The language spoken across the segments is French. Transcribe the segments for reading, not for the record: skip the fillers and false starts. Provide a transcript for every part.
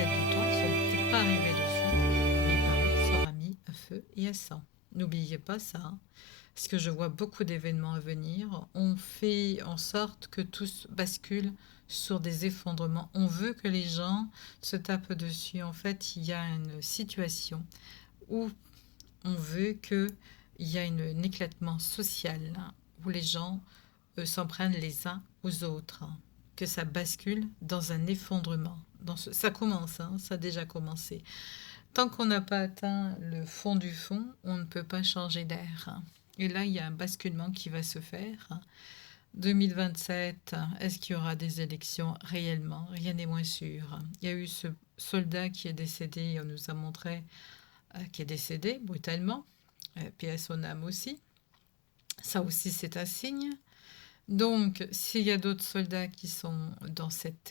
tête de temps, ils sont peut-être pas arrivés dessus, mais Paris sera mis à feu et à sang. N'oubliez pas ça, hein, parce que je vois beaucoup d'événements à venir. On fait en sorte que tout bascule sur des effondrements. On veut que les gens se tapent dessus. En fait, il y a une situation où on veut qu'il y ait un éclatement social, hein, où les gens s'en prennent les uns aux autres, hein, que ça bascule dans un effondrement. Ça commence, hein, ça a déjà commencé. Tant qu'on n'a pas atteint le fond du fond, on ne peut pas changer d'air, hein. Et là, il y a un basculement qui va se faire. 2027, est-ce qu'il y aura des élections réellement? Rien n'est moins sûr. Il y a eu ce soldat qui est décédé, on nous a montré, qui est décédé brutalement, paix à son âme aussi. Ça aussi, c'est un signe. Donc, s'il y a d'autres soldats qui sont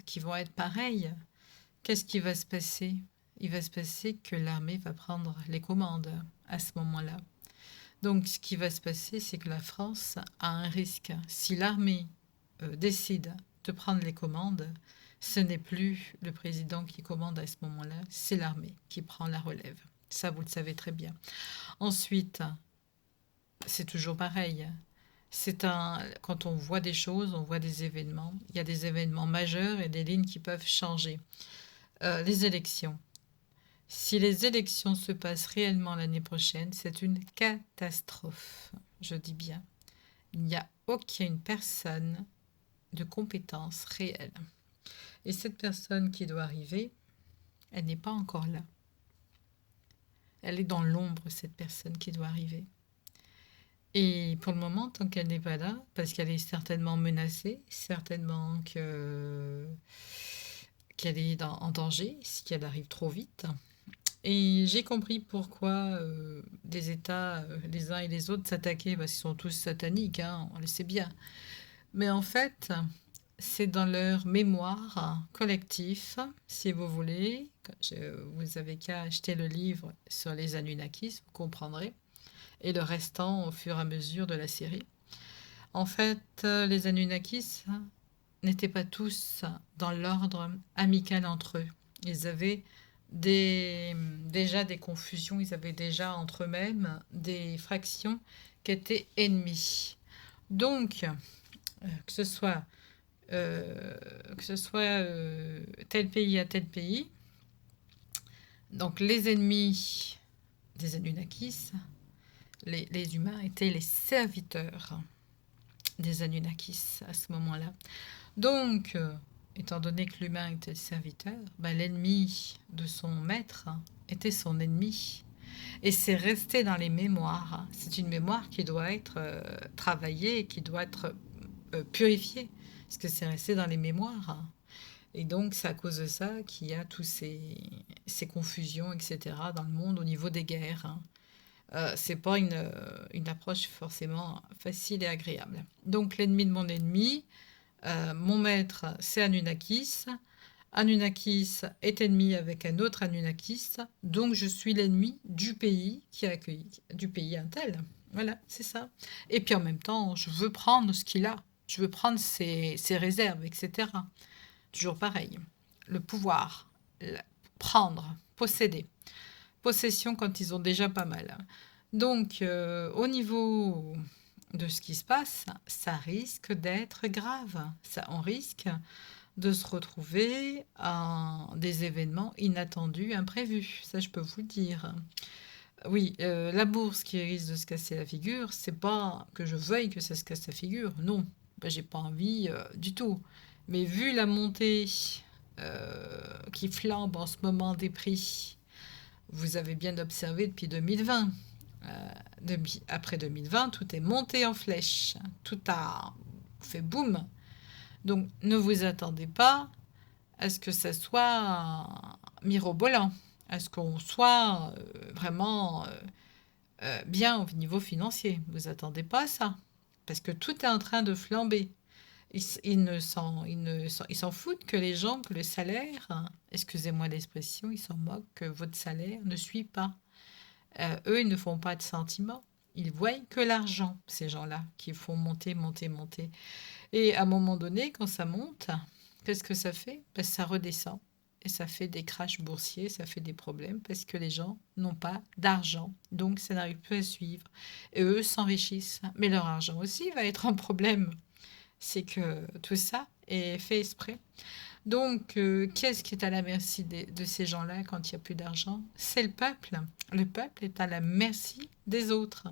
qui vont être pareils, qu'est-ce qui va se passer? Il va se passer que l'armée va prendre les commandes à ce moment-là. Donc, ce qui va se passer, c'est que la France a un risque. Si l'armée décide de prendre les commandes, ce n'est plus le président qui commande à ce moment-là, c'est l'armée qui prend la relève. Ça, vous le savez très bien. Ensuite, c'est toujours pareil. Quand on voit des choses, on voit des événements. Il y a des événements majeurs et des lignes qui peuvent changer. Les élections. Si les élections se passent réellement l'année prochaine, c'est une catastrophe. Je dis bien. Il n'y a aucune personne de compétence réelle. Et cette personne qui doit arriver, elle n'est pas encore là. Elle est dans l'ombre, cette personne qui doit arriver. Et pour le moment, tant qu'elle n'est pas là, parce qu'elle est certainement menacée, certainement qu'elle est en danger si elle arrive trop vite. Et j'ai compris pourquoi des États, les uns et les autres, s'attaquaient, parce qu'ils sont tous sataniques, hein, on le sait bien. Mais en fait, c'est dans leur mémoire collectif, si vous voulez. Vous avez qu'à acheter le livre sur les Anunnakis, vous comprendrez. Et le restant au fur et à mesure de la série. En fait, les Anunnakis n'étaient pas tous dans l'ordre amical entre eux. Ils avaient déjà des confusions, ils avaient déjà entre eux-mêmes des fractions qui étaient ennemies. Donc, que ce soit, tel pays à tel pays, donc les ennemis des Anunnakis, les humains étaient les serviteurs des Anunnakis à ce moment-là. Donc, étant donné que l'humain était le serviteur, l'ennemi de son maître était son ennemi. Et c'est resté dans les mémoires. C'est une mémoire qui doit être travaillée, qui doit être purifiée, parce que c'est resté dans les mémoires. Et donc, c'est à cause de ça qu'il y a tous ces confusions, etc., dans le monde au niveau des guerres. C'est pas une approche forcément facile et agréable. Donc, l'ennemi de mon ennemi, mon maître, c'est Anunnakis. Anunnakis est ennemi avec un autre Anunnakis, donc je suis l'ennemi du pays qui a accueilli, du pays intel. Voilà, c'est ça. Et puis en même temps, je veux prendre ce qu'il a, je veux prendre ses réserves, etc. Toujours pareil. Le pouvoir, prendre, posséder. Possession quand ils ont déjà pas mal. Donc, au niveau de ce qui se passe, ça risque d'être grave. On risque de se retrouver à des événements inattendus, imprévus. Ça, je peux vous le dire. Oui, la bourse qui risque de se casser la figure, c'est pas que je veuille que ça se casse la figure. Non, j'ai pas envie du tout. Mais vu la montée qui flambe en ce moment des prix, vous avez bien observé depuis 2020. Après 2020, tout est monté en flèche. Tout a fait boum. Donc, ne vous attendez pas à ce que ça soit mirobolant, à ce qu'on soit vraiment bien au niveau financier. Vous attendez pas à ça, parce que tout est en train de flamber. Ils s'en foutent que les gens, que le salaire, hein, excusez-moi l'expression, ils s'en moquent que votre salaire ne suit pas. Eux, ils ne font pas de sentiments. Ils voient que l'argent, ces gens-là, qui font monter, monter, monter. Et à un moment donné, quand ça monte, qu'est-ce que ça fait? Ça redescend. et ça fait des crashs boursiers, ça fait des problèmes parce que les gens n'ont pas d'argent. Donc, ça n'arrive plus à suivre. Et eux s'enrichissent. Mais leur argent aussi va être un problème. C'est que tout ça est fait exprès. Donc, qu'est-ce qui est à la merci de ces gens-là quand il n'y a plus d'argent? C'est le peuple. Le peuple est à la merci des autres.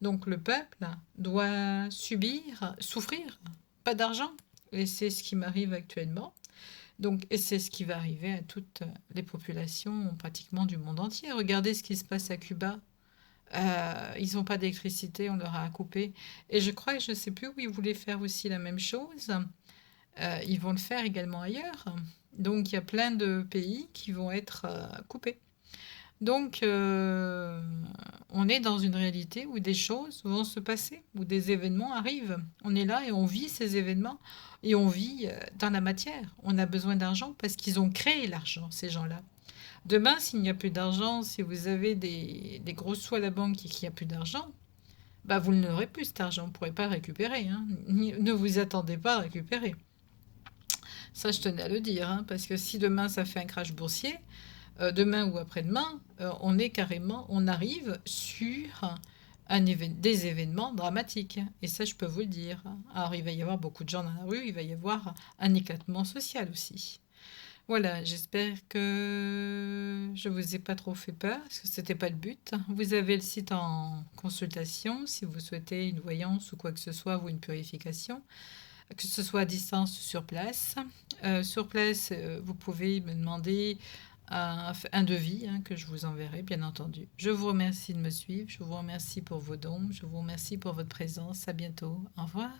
Donc, le peuple doit subir, souffrir, pas d'argent. Et c'est ce qui m'arrive actuellement. Donc, et c'est ce qui va arriver à toutes les populations pratiquement du monde entier. Regardez ce qui se passe à Cuba. Ils n'ont pas d'électricité, on leur a coupé. Et je crois, je ne sais plus où ils voulaient faire aussi la même chose. Ils vont le faire également ailleurs. Donc il y a plein de pays qui vont être coupés. Donc on est dans une réalité où des choses vont se passer, où des événements arrivent. On est là et on vit ces événements et on vit dans la matière. On a besoin d'argent parce qu'ils ont créé l'argent, ces gens-là. Demain, s'il n'y a plus d'argent, si vous avez des gros sous à la banque et qu'il n'y a plus d'argent, bah vous n'aurez plus cet argent, vous ne pourrez pas le récupérer. Hein. Ne vous attendez pas à récupérer. Ça, je tenais à le dire, hein, parce que si demain ça fait un crash boursier, demain ou après-demain, on est carrément, on arrive sur des événements dramatiques. Et ça, je peux vous le dire. Alors, il va y avoir beaucoup de gens dans la rue, il va y avoir un éclatement social aussi. Voilà, j'espère que je vous ai pas trop fait peur, parce que c'était pas le but. Vous avez le site en consultation si vous souhaitez une voyance ou quoi que ce soit, ou une purification, que ce soit à distance ou sur place. Sur place, vous pouvez me demander un devis hein, que je vous enverrai, bien entendu. Je vous remercie de me suivre, je vous remercie pour vos dons, je vous remercie pour votre présence. À bientôt. Au revoir.